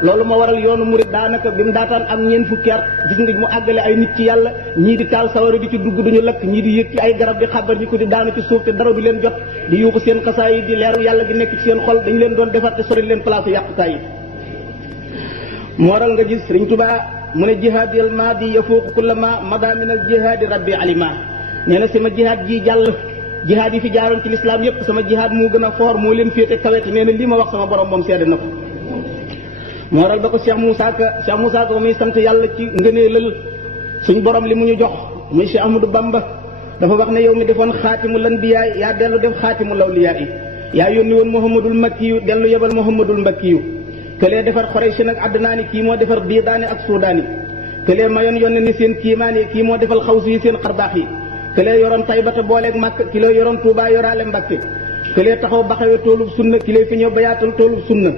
loolu moo waral yoonu murid daanaka bi mu daataan am ñeent fukki at gis nga mu àggale ay nit ci yàlla ñii di taal sawara di ci dugg duñu lakk ñii di yëg ci ay garab di xabar ñi ko di daanu ci suuf te dara du leen jot di yuuxu seen xasaay yi di leeru yàlla gi nekk ci seen xol dañu leen doon defar te sori leen place yàqukaay yi. moo waral nga gis Sëriñ Tuubaa mu ne jihaad yal maadi yafuuqu kulla ma mada min al jihaadi rabbi alima nee na sama jihaad ji jàll jihaad yi fi jaaroon ci lislaam yépp sama jihaad moo gën a foor moo leen féete kawete nee na lii ma wax sama borom moom seede na ko. moo waral ba ko Cheikh Moussa Ka muy sant yàlla ci ngëneelal suñ borom li mu ñu jox muy Cheikh Ahmadou Bamba dafa wax ne yow mi defoon xaatimul anbiyaa yaa dellu def xaatimul awliyaa yi yaa yónni woon Muhammadul Makkiyu dellu yebal Muhammadul Mbakkiyu këlee defar Xuraysh nag Adnaani kii moo defar Biidaani ak Suudaani këlee mayoon yónne ni seen kiimaan yi kii moo defal xawsu yi seen xarbaax yi këlee yoroon Taybata booleeg Màkk ki la yoroon Tuubaa yoraale Mbàkke këlee taxaw baxawee toolub sunna ki lay fi ñëw bayaatal toolub sunna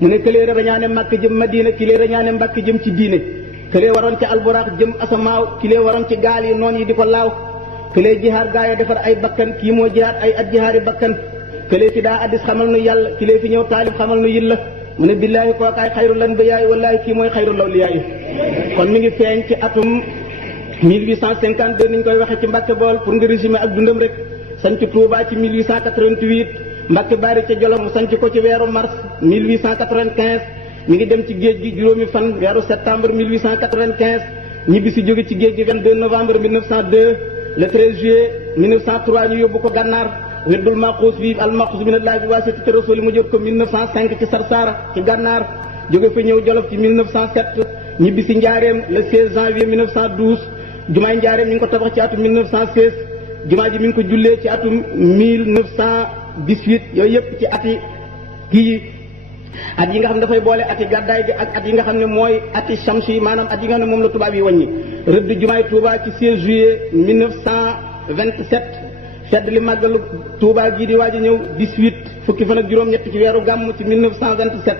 mu ne këlee rañaane Màkk jëm Madina ki lay rañaane Mbàkke jëm ci diine këlee waroon ci alburaax jëm asamaaw ki lay waroon ci gaal yi noon yi di ko laaw këlee jihaar gaaya defar ay bakkan kii moo jihaar ay at jihaari bakkan këlee fi daa addis xamal nu yàlla ki lay fi ñëw taalib xamal nu yilla mu ne billaahi kookaay xayrul anbiyaa wallaahi kii mooy xayrul awliyaa kon mi ngi feeñ ci atum 1852 ni ñu koy waxee ci Mbàkke Bool pour nga résumé ak dundam rek sanc Touba ci 1888 Mbàkke Bari ca Jolof mu sanc ko ci weeru mars 1895 mi ngi dem ci géej gi juróomi fan weeru septembre 1895 ñibbi si jóge ci géej gi 22 novembre 1902 le 13 juillet 1903 ñu yóbbu ko gànnaar weddul maxuus bi al maxuus bi na laaj bi waasitati rasuli mu jot ko 1905 ci Sarsara ci gànnaar jóge fa ñëw Jolof ci 1907 ñibbi si njaareem le 16 janvier 1912 jumaay njaareem ñu ngi ko tabax ci atum 1916 jumaa ji mi ngi ko jullee ci atum 1918 yooyu yëpp ci ati kii at yi nga xam ne dafay boole ati gàddaay gi ak at yi nga xam ne mooy ati chamsi yi maanaam at yi nga xam ne moom la tubaab yi wàññi rëdd jumaay Touba ci 16 juillet 1927 fedd li màggalu Touba gii di waaj a ñëw 18 fukki fan ak juróom-ñett ci weeru gàmm ci 1927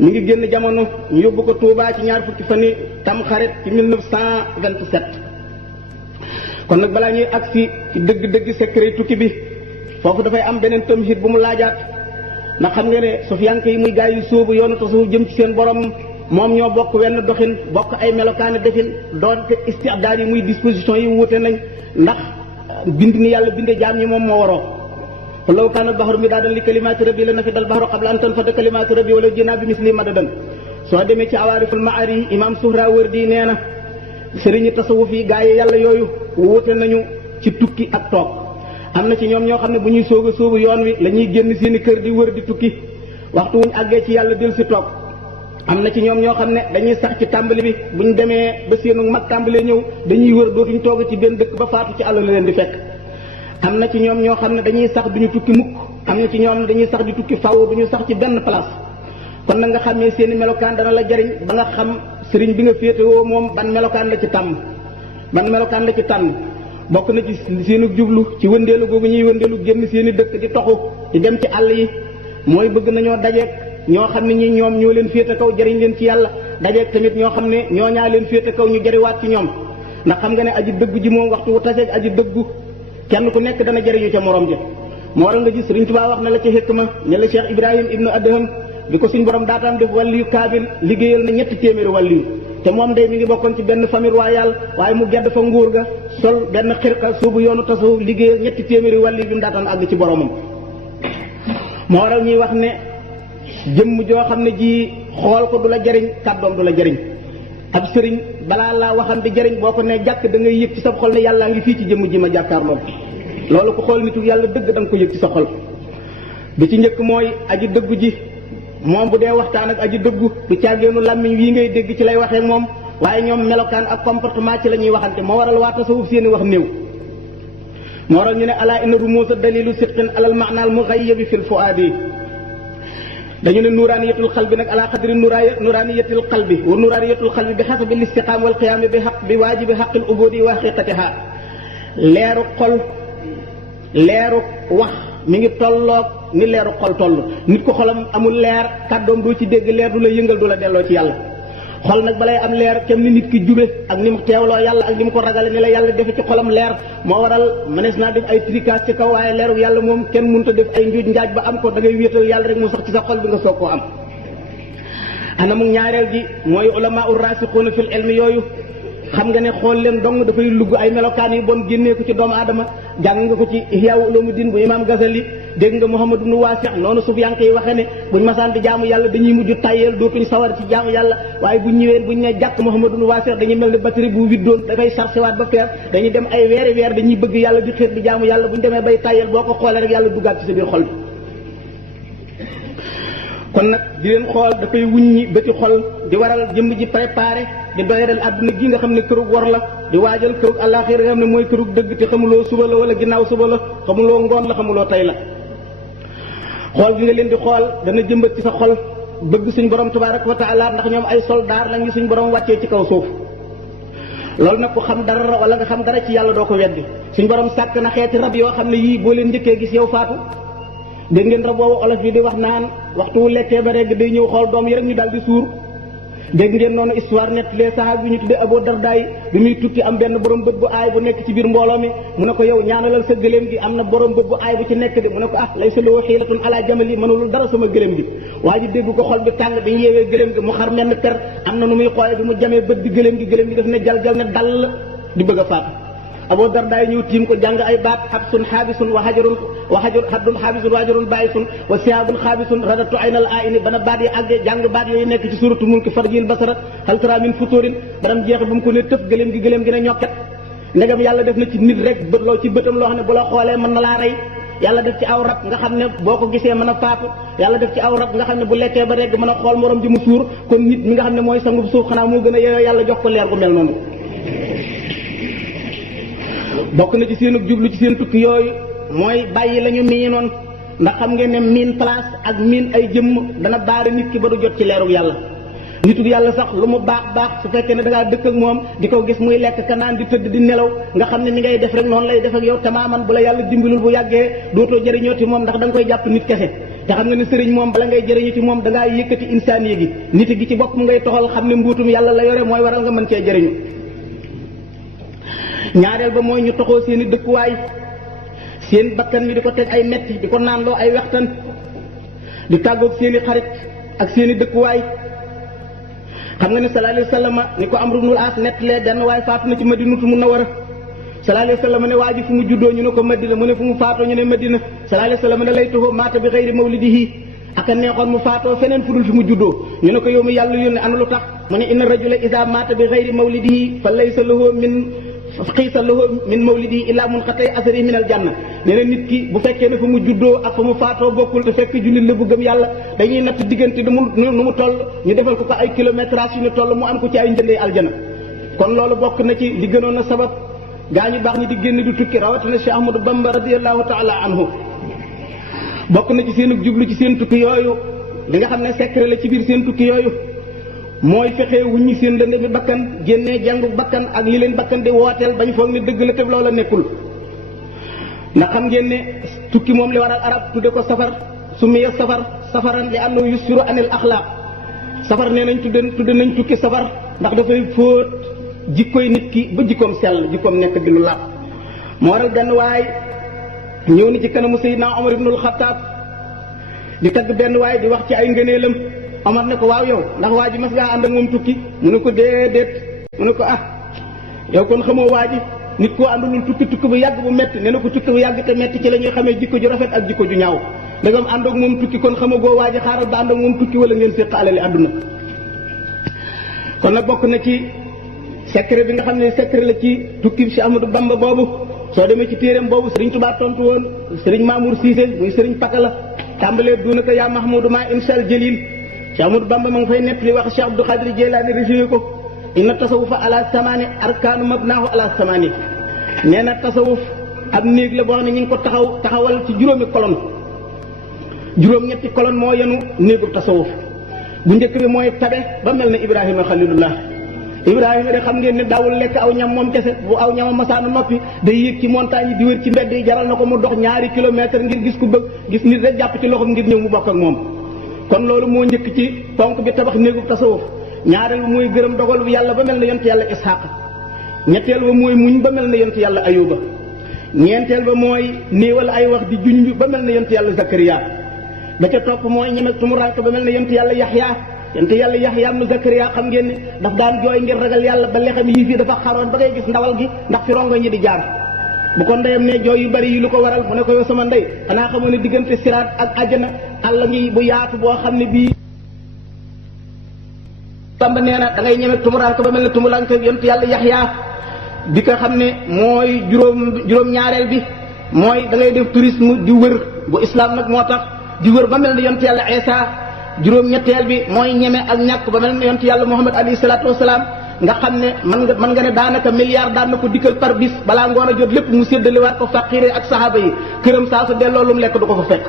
mi ngi génn jamono ñu yóbbu ko Touba ci ñaar fukki fan yi Tamxarit ci 1927 kon nag balaa ñuy agsi ci dëgg-dëgg secret tukki bi foofu dafay am beneen tamhid bu mu laajaat ndax xam nga ne sufiyanke yi muy gaa yu sóobu yoonu tasawuf jëm ci seen borom moom ñoo bokk wenn doxin bokk ay melokaani defin doonte istidaad yi muy disposition yi wuute nañ ndax bind ni yàlla binde jaam ñi moom moo waroo law kaana al-bahru midaadan li kalimaati rabbi la nafida al-bahru qabla an tanfada kalimaatu rabbi walaw ji'naa bi mislihi madadan soo demee ci awaariful maari imam Suhrawardi nee na sëriñi tasawuf yi gaa yi yàlla yooyu wuute nañu ci tukki ak toog am na ci ñoom ñoo xam ne bu ñuy soog a sóobu yoon wi la ñuy génn seeni kër di wër di tukki waxtu wuñ àggee ci yàlla del si toog am na ci ñoom ñoo xam ne dañuy sax ci tàmbali bi bu ñu demee ba seenu mag tàmbalee ñëw dañuy wër dootuñ toog ci benn dëkk ba faatu ci àll la leen di fekk am na ci ñoom ñoo xam ne dañuy sax duñu tukki mukk am na ci ñoom ne dañuy sax di tukki faw duñu sax ci benn place kon nag nga xamee seeni melokaan dana la jariñ ba nga xam sëriñ bi nga féetewoo moom ban melokaan la ci tàmm ban melokaan la ci tànn bokk na ci seenu jublu ci wëndeelu googu ñuy wëndeelu génn seeni dëkk di toxu di dem ci àll yi mooy bëgg nañoo dajeek ñoo xam ne ñi ñoom ñoo leen féete kaw jariñ leen ci yàlla dajeek tamit ñoo xam ne ñoo ñaa leen féete kaw ñu jariwaat ci ñoom ndax xam nga ne aji dëggu ji moom waxtu wu taseeg aji dëggu kenn ku nekk dana jariñu ca morom ja moo waral nga gis Sëriñ Tuubaa wax na la ca xikma ne la Cheikh Ibrahim ibnu Adham bi ko suñ borom daataan def wàlliyu kaabil liggéeyal na 3 téeméeri wàlliyu te moom day mi ngi bokkoon ci benn famille royale waaye mu gedd fa nguur ga sol benn xirqa suubu yoonu tasawuf liggéeyal 3 téeméeri wàlliyu bi mu daataan àgg ci boromam moo waral ñuy wax ne jëmm joo xam ne ji xool ko du la jariñ kàddoom du la jariñ ab sëriñ balaa laa waxam di jariñ boo ko ne jàkk da ngay yëg ci sa xol ne yàllaa ngi fii ci jëmm ji ma jàkkaarloo loolu ko xool nitu yàlla dëgg da nga ko yëg ci sa xol bi ci njëkk mooy aji dëggu ji moom bu dee waxtaan ak aji dëggu du caageenu làmmiñ wii ngay dégg ci lay waxee moom waaye ñoom melokaan ak comportement ci la ñuy waxante moo waral waa tasawuf seeni wax néew moo waral ñu ne ala inna rumuusa dalilu sidqin alal maanaal mughayyabi fil fuaadi dañu ne nuuraaniyatul xalbi nag ala xadri nuuraaniyatil xalbi wa nuuraaniyatul xalbi bi xasabi listiqaam wal qiyaami bi xaq bi waajibi xaqil ubudi wa xaqiqatiha leeru xol leeru wax mi ngi tolloog ni leeru xol toll nit ko xolam amul leer kàddoom doo ci dégg leer du la yëngal du la delloo ci yàlla xol nag balay am leer kem ni nit ki jube ak ni mu teewloo yàlla ak ni mu ko ragale ni la yàlla defe ci xolam leer moo waral mënees naa def ay tricas ci kaw waaye leeru yàlla moom kenn mënut a def ay njuuj njaaj ba am ko da ngay wéetal yàlla rek mu sax ci sa xol bi nga soog koo am anamu ñaareel gi mooy ulama urrasixuuna fil ilmi yooyu xam nga ne xool leen dong dafay lugg ay melokaan yu bon génnee ko ci doomu aadama jàng nga ko ci Ihya Ulumuddin bu Imam Ghazali dégg nga Muhammad ibn Wasi' noonu Sufyaan yi waxee ne buñ masaan di jaamu yàlla dañuy mujj tayyeel dootuñ sawar ci jaamu yàlla waaye buñ ñëwee buñ ne jàkk Muhammad ibn Wasi' dañuy mel ne batterie bu widdoon dafay chargé waat ba feer dañuy dem ay weeri weer dañuy bëgg yàlla di xeet di jaamu yàlla buñ demee bay tayyeel boo ko xoolee rek yàlla duggaat ci sa biir xol bi kon nag di leen xool dafay wuññi bëti xol di waral jëmm ji préparé di doyadal àdduna gi nga xam ne kërug wor la di waajal kërug àllaaxira nga xam ne mooy kërug dëgg te xamuloo suba la wala ginnaaw suba la xamuloo ngoon la xamuloo tey la xool gi nga leen di xool dana jëmbat ci sa xol bëgg suñ borom tabaaraka wa taala ndax ñoom ay soldaar lañu suñ borom wàccee ci kaw suuf loolu nag ku xam dara wala nga xam dara ci yàlla doo ko weddi suñ borom sàkk na xeeti rab yoo xam ne yii boo leen njëkkee gis yow faatu dégg ngeen rab boobu olof yi di wax naan waxtu wu lekkee ba rek day ñëw xool doom yi rek ñu daal di suur dégg ngeen noonu histoire net les sahaaba bi ñu tuddee Abu Darda bi muy tukki am benn borom bët bu aay bu nekk ci biir mbooloo mi mu ne ko yow ñaanalal sa gëléem gi am na borom bët bu aay bu ci nekk de mu ne ko ah laysa lahu hiilatun ala jamali mënulul dara sama gëléem gi waa ji dégg ko xol bi tàng bi ñu yeewee gëléem gi mu xar menn per am na nu muy xoolee bi mu jamee bët bi gëléem gi def ne jal ne dal di bëgg a faatu Abu Darda ñëw tiim ko jàng ay baat habsun xaabisun wa haddun xaabisun wa hajarun baayisun wa siyaabun xaabisun radatu aynal aini bana baat yi àggee jàng baat yooyu nekk ci suratu mulki farjil basara hal tara min futurin banam jeexe bu mu ko ne tëf gëléem gi ne ñokket ndegam yàlla def na ci nit rek bët loo ci bëtam loo xam ne bu la xoolee mën na laa rey yàlla def ci aw rab nga xam ne boo ko gisee mën a faatu yàlla def ci aw rab nga xam ne bu lekkee ba rek mën a xool morom ji mu suur kon nit mi nga xam ne mooy sangub suuf xanaa moo gën a yeyoo yàlla jox ko leer gu mel noonu bokk na ci seen jublu ci seen tukki yooyu mooy bàyyi la ñu miinoon ndax xam ngeen ne miin place ak miin ay jëmm dana baare nit ki ba du jot ci leerug yàlla nitug yàlla sax lu mu baax su fekkee ne da ngaa dëkk ak moom di ko gis muy lekk ka naan di tëdd di nelaw nga xam ne ni ngay def rek noonu lay def ak yow tamaaman bu la yàlla dimbalul bu yàggee dootoo jëriñoo ci moom ndax da nga koy jàpp nit kese te xam nga ne sëriñ moom bala ngay jëriñu ci moom da ngaa yëkkati insaan yi gi nit gi ci bopp ngay toxal xam ne mbuutum yàlla la yore mooy waral nga mën cee jëriñu ñaareel ba mooy ñu toxoo seen i dëkkuwaay seen bakkan mi di ko teg ay metti di ko naanloo ay waxtaan di tàggoog seen i xarit ak seen i dëkkuwaay xam nga ne sallallahu alayhi wa sallam ni ko Amru ibnul As nettalee benn waay faatu na ci Madinatu Munawwara sallallahu alayhi wa sallam ne waa ji fu mu juddoo ñu ne ko Madina mu ne fu mu faatoo ñu ne Madina sallallahu alayhi wa sallam ne laytuhu maata bi xayri mawlidihi ak a neexoon mu faatoo feneen fu dul fi mu juddoo ñu ne ko yow mi yàlla yónne ana lu tax mu ne inna rajula iza maata bi xayri mawlidihi fa laysa lahu xiisa lahu min mawlidi illa mun xatay asari min al janna nee na nit ki bu fekkee ne fa mu juddoo ak fa mu faatoo bokkul te fekk jullit la bu gëm yàlla dañuy natt diggante nu mu toll ñu defal ko ay kilométrage yu ñu toll mu am ko ci ay njëndee aljana kon loolu bokk na ci li gënoon a sabab gaa ñu baax ñi di génn du tukki rawatina Cheikh Ahmadou Bamba radiyallahu taala anhu bokk na ci seen jublu ci seen tukki yooyu li nga xam ne secret la ci biir seen tukki yooyu mooy fexe wuññi seen lënd bi bakkan génnee jàngu bakkan ak li leen bakkan di wooteel bañ foog ne dëgg la tëb loola nekkul ndax xam ngeen ne tukki moom li waral arab tudde ko safar su miya safaran li annahu yusiru anil axlaaq safar nee nañ tudde nañ tukki safar ndax dafay fóot jikkoy nit ki ba jikkoom sell jikkoom nekk di lu laab moo waral benn waay ñëw ni ci kanamu Seydina Omar ibnul Xattaab di tagg benn waay di wax ci ay ngëneelam Omar ne ko waaw yow ndax waa ji mas ngaa ànd ak moom tukki mu ne ko déedéet mu ne ko ah yow kon xamoo waa ji nit koo àndulul tukki bu yàgg bu metti nee na ko tukki bu yàgg te metti ci la ñuy xamee jikko ju rafet ak jikko ju ñaaw da nga ànd ak moom tukki kon xamagoo waa ji xaaral ba ànd ak moom tukki wala ngeen séq alali àdduna kon nag bokk na ci secret bi nga xam ne secret la ci tukki si Ahmadou Bamba boobu soo demee ci téeréem boobu Sëriñ Tuubaa tontu woon Sëriñ Mamour Cissé muy Sëriñ Pakala tàmbalee duunaka yaa Mahmoudou ma insal jalil Cheikh Ahmadou Bamba ma ngi fay nettali wax Cheikh Abdou Khadir Jeylaani résumé ko inna tasawufa ala samaani arkaanu mabnaahu ala samaani nee na tasawuf ab néeg la boo xam ne ñu ngi ko taxawal ci juróomi colonne juróom-ñetti colonne moo yenu néegu tasawuf bu njëkk bi mooy tabe ba mel ne Ibrahima Xalilullah Ibrahima de xam ngeen ne daawul lekk aw ñam moom kese bu aw ñama masaana noppi day yéeg ci montagne yi di wër ci mbedd yi jaral na ko mu dox ñaari kilomètre ngir gis ku bëgg gis nit rek jàpp ci loxoom ngir ñëw mu bokk ak moom kon loolu moo njëkk ci ponk bi tabax néegu tasawuf ñaareel ba mooy gërëm dogal bu yàlla ba mel ne yonent yàlla Isxaaq ñetteel ba mooy muñ ba mel ne yonent yàlla Ayuba ñeenteel ba mooy néewal ay wax di junj ba mel ne yonent yàlla Zakariya ba ca topp mooy ñeme tumuranke ba mel ne yonent yàlla Yaxya yonte yàlla Yaxya ibnu Zakariya xam ngeen ne daf daan jooy ngir ragal yàlla ba lexam yii fii dafa xaroon ba ngay gis ndawal gi ndax fi rongo ñi di jaar bu ko ndeyam ne jooy yu bari yi lu ko waral mu ne ko yow sama ndey xanaa xamoo ne diggante siraat ak àjjana àll ngi bu yaatu boo xam ne bii Bamba nee na da ngay ñeme tumuranke ba mel ne tumuranke yonte yàlla Yaxya bi nga xam ne mooy juróom-ñaareel bi mooy da ngay def tourisme di wër bu islam nag moo tax di wër ba mel ne yonte yàlla Isa juróom-ñetteel bi mooy ñeme ak ñàkk ba mel ne yonte yàlla Muhammad alayhi salaatu wasalaam nga xam ne mën nga ne daanaka milliard daan na ko dikkal par bis balaa ngoon a jot lépp mu séddale waat ko faqire ak saxaaba yi këram saa su delloo lu mu lekk du ko fa fekk